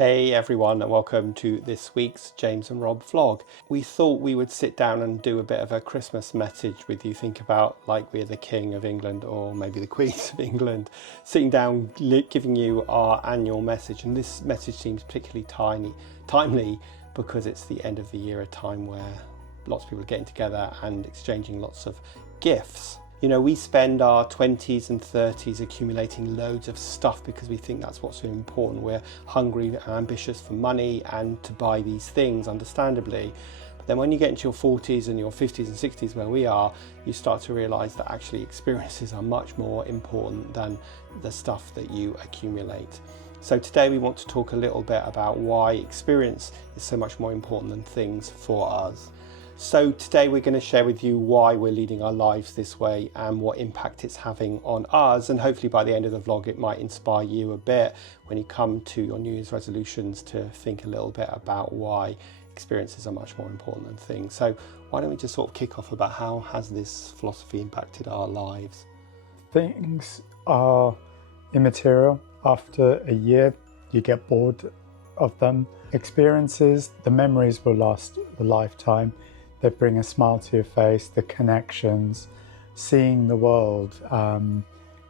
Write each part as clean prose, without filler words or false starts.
Hey everyone, and welcome to this week's James and Rob vlog. We thought we would sit down and do a bit of a Christmas message with you. Think about like we're the King of England or maybe the Queen of England, sitting down, giving you our annual message. And this message seems particularly timely because it's the end of the year, a time where lots of people are getting together and exchanging lots of gifts. You know, we spend our 20s and 30s accumulating loads of stuff because we think that's what's really important. We're hungry and ambitious for money and to buy these things, understandably. But then when you get into your 40s and your 50s and 60s, where we are, you start to realise that actually experiences are much more important than the stuff that you accumulate. So today we want to talk a little bit about why experience is so much more important than things for us. So today we're going to share with you why we're leading our lives this way and what impact it's having on us, and hopefully by the end of the vlog it might inspire you a bit when you come to your New Year's resolutions to think a little bit about why experiences are much more important than things. So why don't we just sort of kick off about how has this philosophy impacted our lives? Things are immaterial. After a year you get bored of them. Experiences, the memories will last a lifetime. They bring a smile to your face, the connections, seeing the world,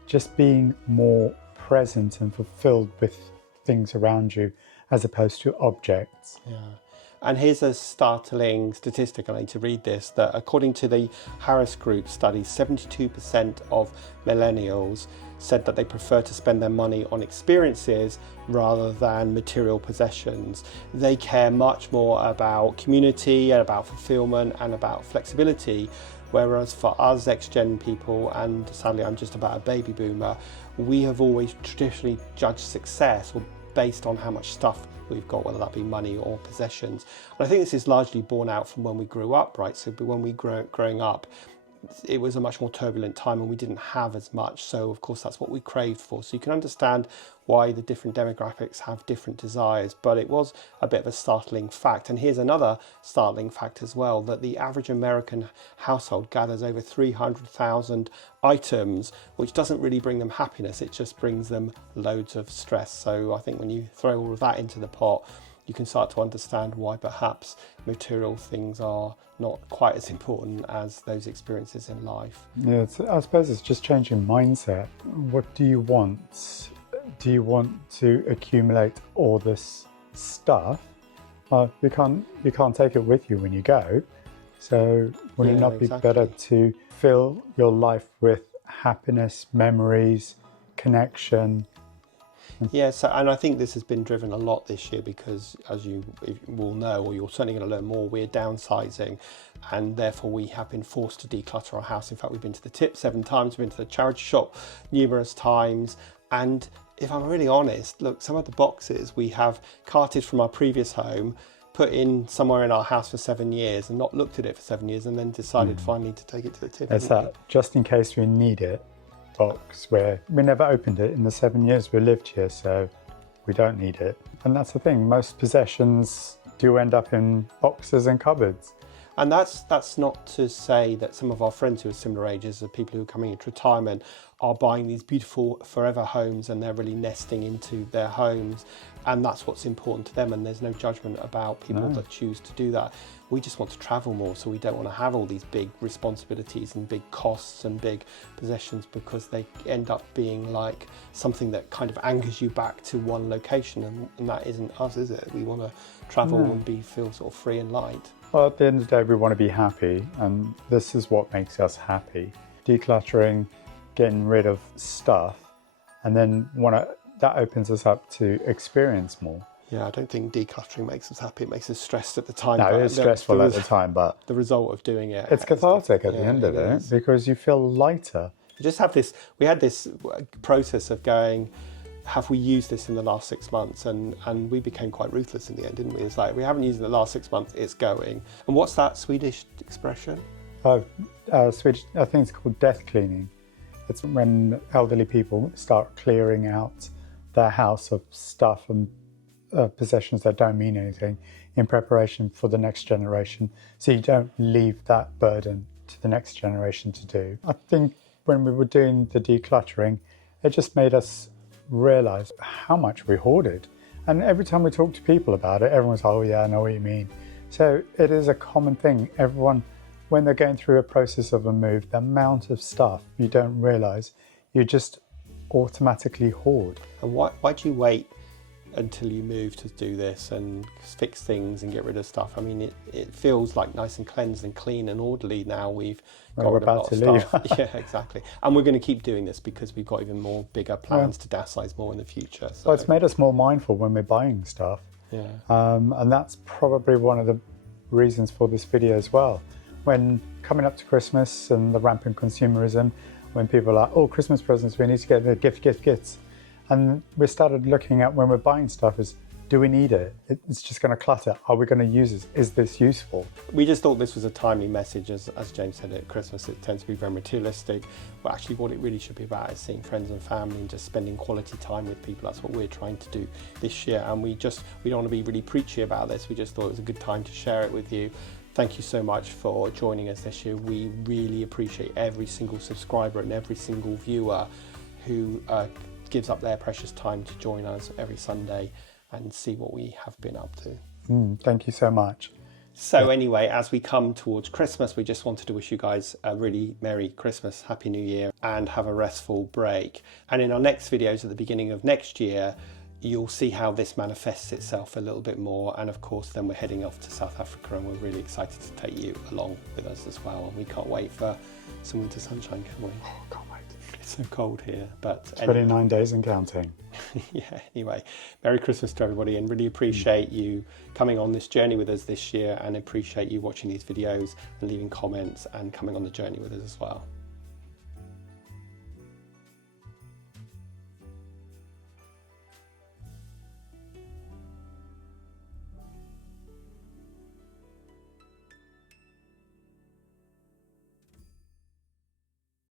just being more present and fulfilled with things around you as opposed to objects. Yeah. And here's a startling statistic, I need to read this, that according to the Harris Group study, 72% of millennials said that they prefer to spend their money on experiences rather than material possessions. They care much more about community and about fulfillment and about flexibility, whereas for us ex-gen people, and sadly I'm just about a baby boomer, we have always traditionally judged success based on how much stuff we've got, whether that be money or possessions. And I think this is largely borne out from when we grew up, right? So when we growing up, it was a much more turbulent time and we didn't have as much. So of course that's what we craved for. So you can understand why the different demographics have different desires, but it was a bit of a startling fact. And here's another startling fact as well, that the average American household gathers over 300,000 items, which doesn't really bring them happiness, it just brings them loads of stress. So I think when you throw all of that into the pot, you can start to understand why perhaps material things are not quite as important as those experiences in life. Yeah, I suppose it's just changing mindset. What do you want? Do you want to accumulate all this stuff? You can't take it with you when you go. So would it not be better to fill your life with happiness, memories, connection? Yeah, so, and I think this has been driven a lot this year because, as you will know, or you're certainly going to learn more, we're downsizing and therefore we have been forced to declutter our house. In fact, we've been to the tip 7 times, we've been to the charity shop numerous times, and if I'm really honest, look, some of the boxes we have carted from our previous home, put in somewhere in our house for 7 years and not looked at it for 7 years and then decided finally to take it to the tip. It's that, just in case we need it, box where we never opened it in the 7 years we lived here, so we don't need it. And that's the thing, most possessions do end up in boxes and cupboards. And that's not to say that some of our friends who are similar ages, of people who are coming into retirement, are buying these beautiful forever homes and they're really nesting into their homes, and that's what's important to them, and there's no judgment about people that choose to do that. We just want to travel more, so we don't want to have all these big responsibilities and big costs and big possessions because they end up being like something that kind of angers you back to one location, and that isn't us, is it? We want to travel and feel sort of free and light. Well, at the end of the day, we want to be happy, and this is what makes us happy. Decluttering, getting rid of stuff, and then that opens us up to experience more. Yeah, I don't think decluttering makes us happy. It makes us stressed at the time. No, it's stressful at the time, but the result of doing it, it's cathartic at the end of it because you feel lighter. We had this process of going, have we used this in the last 6 months? And we became quite ruthless in the end, didn't we? It's like, we haven't used it in the last 6 months, it's going. And what's that Swedish expression? Swedish, I think it's called death cleaning. It's when elderly people start clearing out their house of stuff and possessions that don't mean anything in preparation for the next generation. So you don't leave that burden to the next generation to do. I think when we were doing the decluttering, it just made us realize how much we hoarded. And every time we talk to people about it, everyone's like, oh yeah, I know what you mean. So it is a common thing. Everyone, when they're going through a process of a move, the amount of stuff you don't realize, you just automatically hoard. And why do you wait until you move to do this and fix things and get rid of stuff? I mean, it feels like nice and cleansed and clean and orderly now. We've got rid of a lot of stuff. Yeah, exactly. And we're going to keep doing this because we've got even more bigger plans to downsize more in the future. So. Well, it's made us more mindful when we're buying stuff. Yeah. And that's probably one of the reasons for this video as well. When coming up to Christmas and the rampant consumerism, when people are like, oh, Christmas presents, we need to get the gifts. And we started looking at when we're buying stuff is, do we need it? It's just going to clutter. Are we going to use it? Is this useful? We just thought this was a timely message. As James said, at Christmas it tends to be very materialistic, but actually what it really should be about is seeing friends and family and just spending quality time with people. That's what we're trying to do this year, and we don't want to be really preachy about this. We just thought it was a good time to share it with you. Thank you so much for joining us this year. We really appreciate every single subscriber and every single viewer who gives up their precious time to join us every Sunday and see what we have been up to. Thank you so much. So anyway, as we come towards Christmas, we just wanted to wish you guys a really Merry Christmas, Happy New Year, and have a restful break. And in our next videos at the beginning of next year, you'll see how this manifests itself a little bit more. And of course, then we're heading off to South Africa, and we're really excited to take you along with us as well. And we can't wait for some winter sunshine, can we? Oh, can't wait. It's so cold here, but 29 days and counting. Yeah, anyway, Merry Christmas to everybody, and really appreciate you coming on this journey with us this year, and appreciate you watching these videos and leaving comments and coming on the journey with us as well.